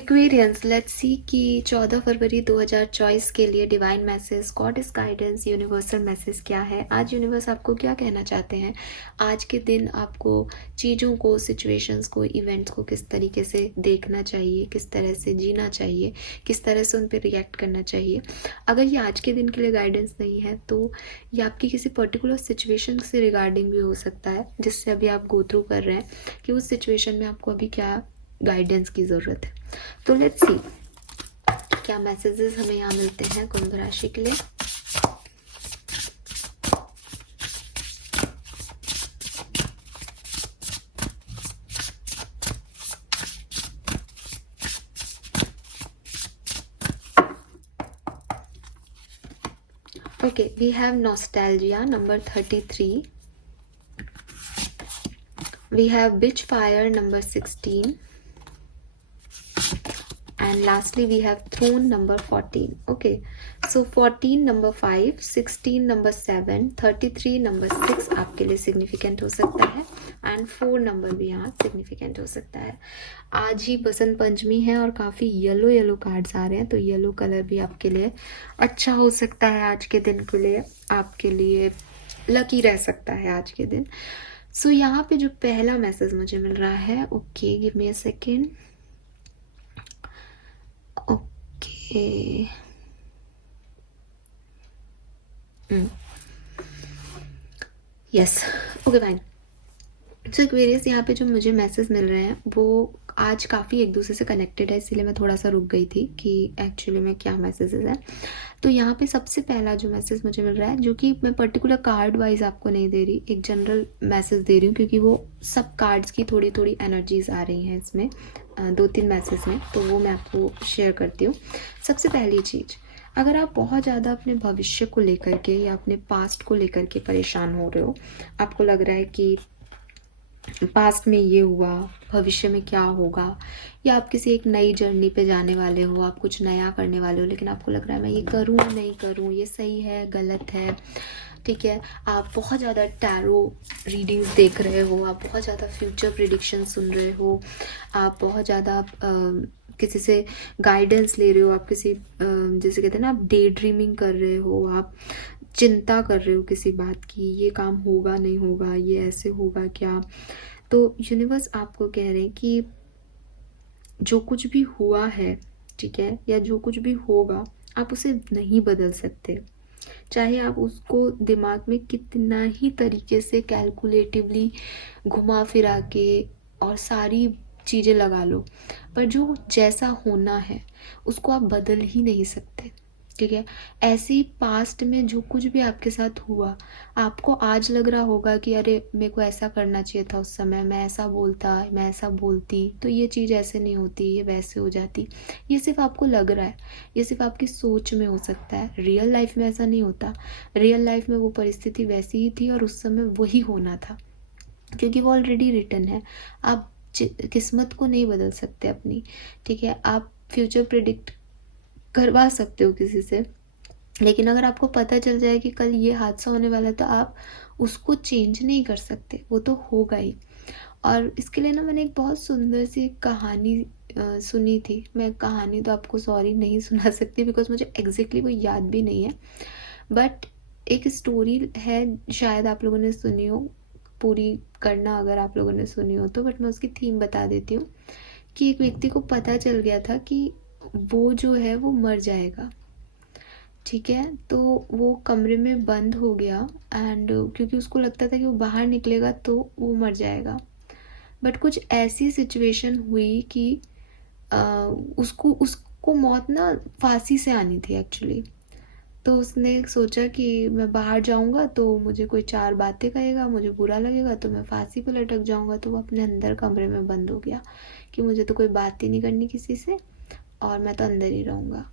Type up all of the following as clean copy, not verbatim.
Aquarians, let's see कि 14 फरवरी 2024 के लिए divine message, God is guidance, universal message क्या है। आज यूनिवर्स आपको क्या कहना चाहते हैं। आज के दिन आपको चीज़ों को, सिचुएशंस को, इवेंट्स को किस तरीके से देखना चाहिए, किस तरह से जीना चाहिए, किस तरह से उन पर रिएक्ट करना चाहिए। अगर ये आज के दिन के लिए गाइडेंस नहीं है तो ये आपकी किसी पर्टिकुलर सिचुएशन से रिगार्डिंग भी हो सकता है, जिससे अभी आप गो थ्रू कर रहे हैं कि उस सिचुएशन में आपको अभी क्या गाइडेंस की ज़रूरत है। तो लेट्स सी क्या मैसेजेस हमें यहाँ मिलते हैं कुंभ राशि के लिए। Okay, we have nostalgia, number 33. We have Witchfire, number 16. And lastly, we have Throne, number 14. Okay, so 14 number 5, 16 number 7, 33 number 6 आपके लिए significant हो सकता है, and 4 number भी यहाँ significant हो सकता है। आज ही बसंत पंचमी है और काफ़ी येलो कार्ड्स आ रहे हैं, तो येलो कलर भी आपके लिए अच्छा हो सकता है। आज के दिन के लिए आपके लिए लकी रह सकता है आज के दिन। सो यहाँ पे जो पहला मैसेज मुझे मिल रहा है, okay give me a second. Okay yes, okay fine. So Aquarius, यहाँ पे जो मुझे मैसेज मिल रहे हैं वो आज काफ़ी एक दूसरे से कनेक्टेड है, इसीलिए मैं थोड़ा सा रुक गई थी कि एक्चुअली में क्या मैसेजेस हैं। तो यहाँ पे सबसे पहला जो मैसेज मुझे मिल रहा है, जो कि मैं पर्टिकुलर कार्ड वाइज आपको नहीं दे रही, एक जनरल मैसेज दे रही हूँ, क्योंकि वो सब कार्ड्स की थोड़ी थोड़ी एनर्जीज आ रही हैं इसमें 2-3 मैसेज में, तो वो मैं आपको शेयर करती हूँ। सबसे पहली चीज़, अगर आप बहुत ज़्यादा अपने भविष्य को लेकर के या अपने पास्ट को लेकर के परेशान हो रहे हो, आपको लग रहा है कि पास्ट में ये हुआ, भविष्य में क्या होगा, या आप किसी एक नई जर्नी पे जाने वाले हो, आप कुछ नया करने वाले हो, लेकिन आपको लग रहा है मैं ये करूँ नहीं करूँ, ये सही है गलत है, ठीक है। आप बहुत ज़्यादा टैरो रीडिंग्स देख रहे हो, आप बहुत ज़्यादा फ्यूचर प्रिडिक्शन सुन रहे हो, आप बहुत ज़्यादा किसी से गाइडेंस ले रहे हो, आप किसी जैसे कहते हैं ना, आप डे ड्रीमिंग कर रहे हो, आप चिंता कर रहे हो किसी बात की, ये काम होगा नहीं होगा, ये ऐसे होगा क्या। तो यूनिवर्स आपको कह रहे हैं कि जो कुछ भी हुआ है, ठीक है, या जो कुछ भी होगा, आप उसे नहीं बदल सकते। चाहे आप उसको दिमाग में कितना ही तरीके से कैलकुलेटिवली घुमा फिरा के और सारी चीज़ें लगा लो, पर जो जैसा होना है उसको आप बदल ही नहीं सकते, ठीक है। ऐसे ही पास्ट में जो कुछ भी आपके साथ हुआ, आपको आज लग रहा होगा कि अरे मेरे को ऐसा करना चाहिए था उस समय, मैं ऐसा बोलता, मैं ऐसा बोलती तो ये चीज़ ऐसे नहीं होती, ये वैसे हो जाती। ये सिर्फ आपको लग रहा है, ये सिर्फ आपकी सोच में हो सकता है, रियल लाइफ में ऐसा नहीं होता। रियल लाइफ में वो परिस्थिति वैसी ही थी और उस समय वही होना था, क्योंकि वो ऑलरेडी रिटन है। आप किस्मत को नहीं बदल सकते अपनी, ठीक है। आप फ्यूचर प्रिडिक्ट करवा सकते हो किसी से, लेकिन अगर आपको पता चल जाए कि कल ये हादसा होने वाला है तो आप उसको चेंज नहीं कर सकते, वो तो होगा ही। और इसके लिए ना मैंने एक बहुत सुंदर सी कहानी सुनी थी। मैं कहानी तो आपको सॉरी नहीं सुना सकती, बिकॉज मुझे एग्जैक्टली वो याद भी नहीं है, बट एक स्टोरी है, शायद आप लोगों ने सुनी हो, पूरी करना अगर आप लोगों ने सुनी हो तो, बट मैं उसकी थीम बता देती हूँ। कि एक व्यक्ति को पता चल गया था कि वो जो है वो मर जाएगा, ठीक है। तो वो कमरे में बंद हो गया, एंड क्योंकि उसको लगता था कि वो बाहर निकलेगा तो वो मर जाएगा, बट कुछ ऐसी सिचुएशन हुई कि उसको मौत ना फांसी से आनी थी एक्चुअली। तो उसने सोचा कि मैं बाहर जाऊंगा तो मुझे कोई 4 बातें कहेगा, मुझे बुरा लगेगा, तो मैं फांसी पे लटक जाऊंगा। तो वो अपने अंदर कमरे में बंद हो गया कि मुझे तो कोई बात ही नहीं करनी किसी से और मैं तो अंदर ही रहूँगा।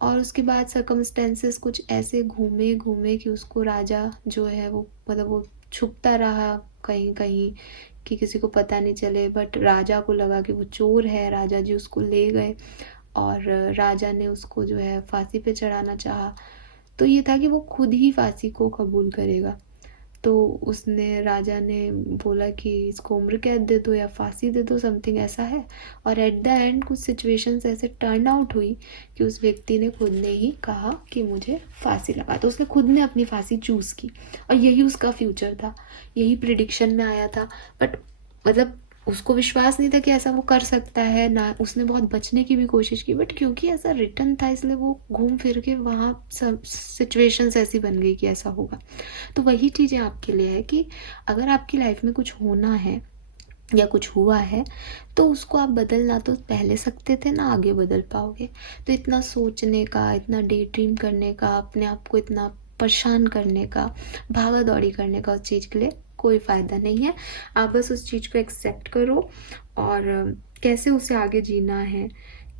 और उसके बाद सर्कमस्टेंसेस कुछ ऐसे घूमे घूमे कि उसको राजा जो है वो, मतलब वो छुपता रहा कहीं कहीं कि किसी को पता नहीं चले, बट राजा को लगा कि वो चोर है। राजा जी उसको ले गए और राजा ने उसको जो है फांसी पे चढ़ाना चाहा। तो ये था कि वो खुद ही फांसी को कबूल करेगा। तो उसने राजा ने बोला कि इसको उम्र कैद दे दो या फांसी दे दो, समथिंग ऐसा है। और एट द एंड कुछ सिचुएशंस ऐसे टर्न आउट हुई कि उस व्यक्ति ने खुद ने ही कहा कि मुझे फांसी लगा, तो उसने खुद ने अपनी फांसी चूज़ की। और यही उसका फ्यूचर था, यही प्रिडिक्शन में आया था। बट मतलब उसको विश्वास नहीं था कि ऐसा वो कर सकता है ना, उसने बहुत बचने की भी कोशिश की, बट क्योंकि ऐसा रिटर्न था इसलिए वो घूम फिर के वहाँ सब सिचुएशंस ऐसी बन गई कि ऐसा होगा। तो वही चीज़ें आपके लिए है कि अगर आपकी लाइफ में कुछ होना है या कुछ हुआ है तो उसको आप बदलना तो पहले सकते थे ना आगे बदल पाओगे। तो इतना सोचने का, इतना डे ड्रीम करने का, अपने आप को इतना परेशान करने का, भागा दौड़ी करने का उस चीज़ के लिए कोई फ़ायदा नहीं है। आप बस उस चीज़ को एक्सेप्ट करो और कैसे उसे आगे जीना है,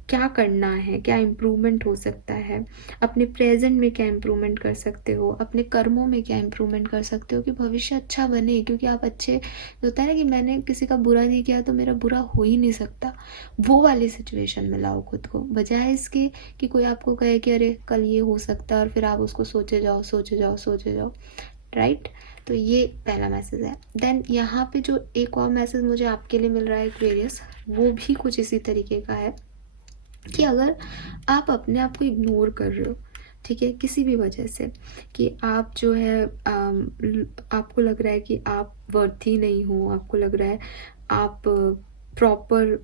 क्या करना है, क्या इम्प्रूवमेंट हो सकता है, अपने प्रेजेंट में क्या इम्प्रूवमेंट कर सकते हो, अपने कर्मों में क्या इम्प्रूवमेंट कर सकते हो कि भविष्य अच्छा बने। क्योंकि आप अच्छे, होता है ना कि मैंने किसी का बुरा नहीं किया तो मेरा बुरा हो ही नहीं सकता, वो वाली सिचुएशन में लाओ खुद को, बजाय इसके कि कोई आपको कहे कि अरे कल ये हो सकता है और फिर आप उसको सोचे जाओ सोचे जाओ सोचे जाओ, राइट। तो ये पहला मैसेज है। देन यहाँ पे जो एक और मैसेज मुझे आपके लिए मिल रहा है एक्वेरियस, वो भी कुछ इसी तरीके का है कि अगर आप अपने आप को इग्नोर कर रहे हो, ठीक है, किसी भी वजह से, कि आप जो है आपको लग रहा है कि आप वर्थी नहीं हो, आपको लग रहा है आप प्रॉपर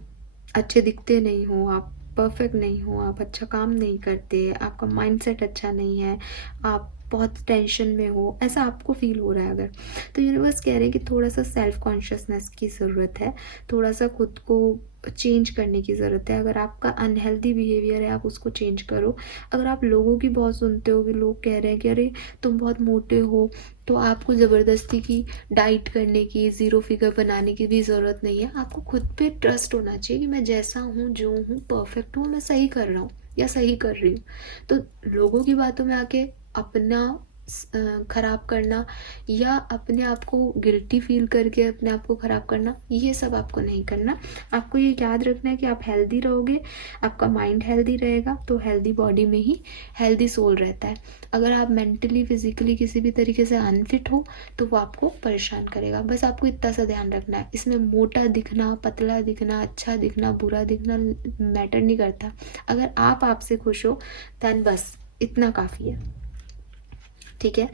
अच्छे दिखते नहीं हो, आप परफेक्ट नहीं हो, आप अच्छा काम नहीं करते, आपका माइंडसेट अच्छा नहीं है, आप बहुत टेंशन में हो, ऐसा आपको फील हो रहा है अगर, तो यूनिवर्स कह रहे हैं कि थोड़ा सा सेल्फ कॉन्शियसनेस की ज़रूरत है, थोड़ा सा खुद को चेंज करने की ज़रूरत है। अगर आपका अनहेल्दी बिहेवियर है आप उसको चेंज करो। अगर आप लोगों की बहुत सुनते हो कि लोग कह रहे हैं कि अरे तुम बहुत मोटे हो, तो आपको ज़बरदस्ती की डाइट करने की, ज़ीरो फिगर बनाने की भी ज़रूरत नहीं है। आपको खुद पे ट्रस्ट होना चाहिए कि मैं जैसा हूँ, जो हूँ, परफेक्ट हूँ, मैं सही कर रहा हूँ या सही कर रही हूँ। तो लोगों की बातों में आके अपना ख़राब करना या अपने आप को गिल्टी फील करके अपने आप को ख़राब करना, ये सब आपको नहीं करना। आपको ये याद रखना है कि आप हेल्दी रहोगे, आपका माइंड हेल्दी रहेगा, तो हेल्दी बॉडी में ही हेल्दी सोल रहता है। अगर आप मेंटली फिजिकली किसी भी तरीके से अनफिट हो तो वो आपको परेशान करेगा। बस आपको इतना सा ध्यान रखना है। इसमें मोटा दिखना, पतला दिखना, अच्छा दिखना, बुरा दिखना मैटर नहीं करता। अगर आप आपसे खुश हो दैन बस इतना काफ़ी है, ठीक है।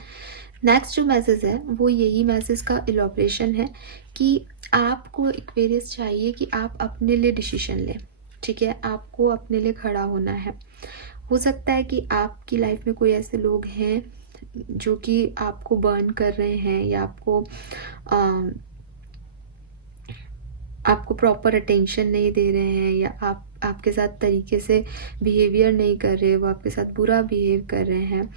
नेक्स्ट जो मैसेज है वो यही मैसेज का इलॉबरेशन है कि आपको एक्वेरियस चाहिए कि आप अपने लिए डिसीजन लें, ठीक है। आपको अपने लिए खड़ा होना है। हो सकता है कि आपकी लाइफ में कोई ऐसे लोग हैं जो कि आपको बर्न कर रहे हैं या आपको प्रॉपर अटेंशन नहीं दे रहे हैं या आपके साथ तरीके से बिहेवियर नहीं कर रहे, वो आपके साथ बुरा बिहेव कर रहे हैं,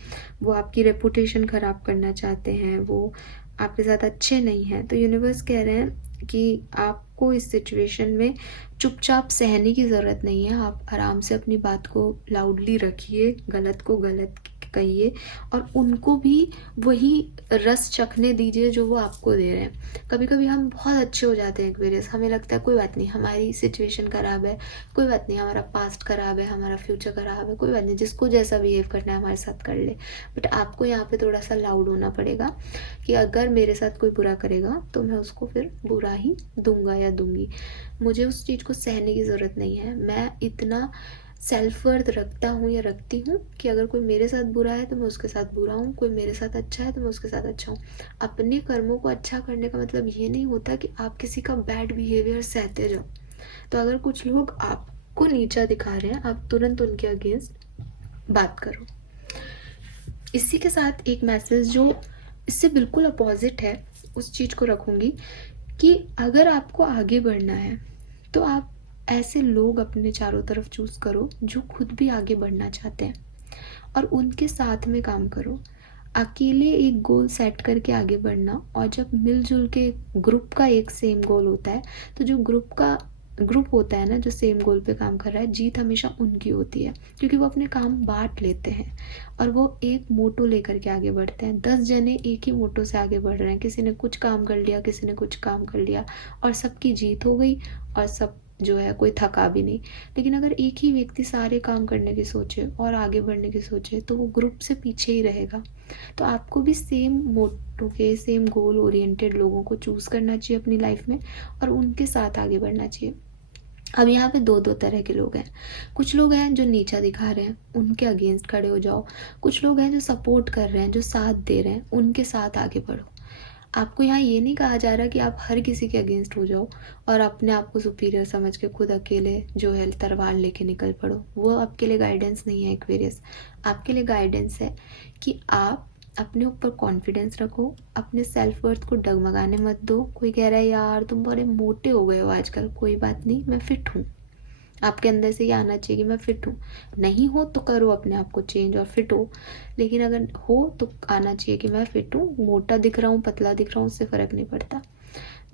वो आपकी रेपुटेशन ख़राब करना चाहते हैं, वो आपके साथ अच्छे नहीं हैं। तो यूनिवर्स कह रहे हैं कि आपको इस सिचुएशन में चुपचाप सहने की ज़रूरत नहीं है। आप आराम से अपनी बात को लाउडली रखिए, गलत को गलत कहिए और उनको भी वही रस चखने दीजिए जो वो आपको दे रहे हैं। कभी कभी हम बहुत अच्छे हो जाते हैं एक्वेरियस, हमें लगता है कोई बात नहीं, हमारी सिचुएशन ख़राब है, कोई बात नहीं, हमारा पास्ट ख़राब है, हमारा फ्यूचर ख़राब है, कोई बात नहीं, जिसको जैसा बिहेव करना है हमारे साथ कर ले। बट आपको यहाँ पे थोड़ा सा लाउड होना पड़ेगा कि अगर मेरे साथ कोई बुरा करेगा तो मैं उसको फिर बुरा ही दूंगा या दूंगी। मुझे उस चीज़ को सहने की ज़रूरत नहीं है। मैं इतना सेल्फ वर्थ रखता हूँ या रखती हूँ कि अगर कोई मेरे साथ बुरा है तो मैं उसके साथ बुरा हूँ, कोई मेरे साथ अच्छा है तो मैं उसके साथ अच्छा हूँ। अपने कर्मों को अच्छा करने का मतलब ये नहीं होता कि आप किसी का बैड बिहेवियर सहते जाओ। तो अगर कुछ लोग आपको नीचा दिखा रहे हैं, आप तुरंत उनके अगेंस्ट बात करो। इसी के साथ एक मैसेज जो इससे बिल्कुल अपोजिट है, उस चीज़ को रखूँगी कि अगर आपको आगे बढ़ना है तो आप ऐसे लोग अपने चारों तरफ चूज़ करो जो खुद भी आगे बढ़ना चाहते हैं और उनके साथ में काम करो। अकेले एक गोल सेट करके आगे बढ़ना और जब मिलजुल के ग्रुप का एक सेम गोल होता है, तो जो ग्रुप होता है ना, जो सेम गोल पे काम कर रहा है, जीत हमेशा उनकी होती है क्योंकि वो अपने काम बांट लेते हैं और वो एक मोटो लेकर के आगे बढ़ते हैं। 10 जने एक ही मोटो से आगे बढ़ रहे हैं, किसी ने कुछ काम कर लिया, किसी ने कुछ काम कर लिया और सबकी जीत हो गई और सब जो है कोई थका भी नहीं। लेकिन अगर एक ही व्यक्ति सारे काम करने की सोचे और आगे बढ़ने की सोचे तो वो ग्रुप से पीछे ही रहेगा। तो आपको भी सेम मोटो के सेम गोल ओरिएंटेड लोगों को चूज़ करना चाहिए अपनी लाइफ में और उनके साथ आगे बढ़ना चाहिए। अब यहाँ पे दो दो तरह के लोग हैं। कुछ लोग हैं जो नीचा दिखा रहे हैं, उनके अगेंस्ट खड़े हो जाओ। कुछ लोग हैं जो सपोर्ट कर रहे हैं, जो साथ दे रहे हैं, उनके साथ आगे बढ़ो। आपको यहाँ ये नहीं कहा जा रहा कि आप हर किसी के अगेंस्ट हो जाओ और अपने आप को सुपीरियर समझ के खुद अकेले जो है तलवार लेके निकल पड़ो। वो आपके लिए गाइडेंस नहीं है एक्वेरियस। आपके लिए गाइडेंस है कि आप अपने ऊपर कॉन्फिडेंस रखो, अपने सेल्फ वर्थ को डगमगाने मत दो। कोई कह रहा है यार तुम बड़े मोटे हो गए हो आजकल, कोई बात नहीं, मैं फिट हूँ। आपके अंदर से ये आना चाहिए कि मैं फिट हूँ। नहीं हो तो करो अपने आप को चेंज और फिट हो, लेकिन अगर हो तो आना चाहिए कि मैं फिट हूँ। मोटा दिख रहा हूँ, पतला दिख रहा हूँ, उससे फ़र्क नहीं पड़ता।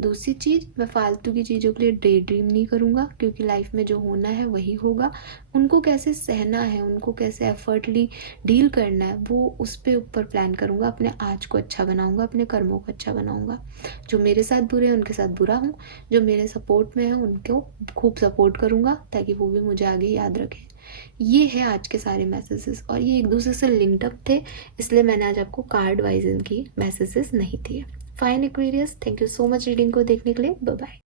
दूसरी चीज़, मैं फालतू की चीज़ों के लिए डे ड्रीम नहीं करूँगा, क्योंकि लाइफ में जो होना है वही होगा। उनको कैसे सहना है, उनको कैसे एफर्टली डील करना है, वो उस पे ऊपर प्लान करूँगा। अपने आज को अच्छा बनाऊँगा, अपने कर्मों को अच्छा बनाऊँगा। जो मेरे साथ बुरे हैं उनके साथ बुरा हूँ, जो मेरे सपोर्ट में है उनको खूब सपोर्ट करूँगा ताकि वो भी मुझे आगे याद रखें। ये है आज के सारे मैसेजेस और ये एक दूसरे से लिंक्ड अप थे, इसलिए मैंने आज आपको कार्ड वाइज इनकी मैसेजेस नहीं दिए। Fine Aquarius, thank you so much reading को देखने के लिए। Bye bye.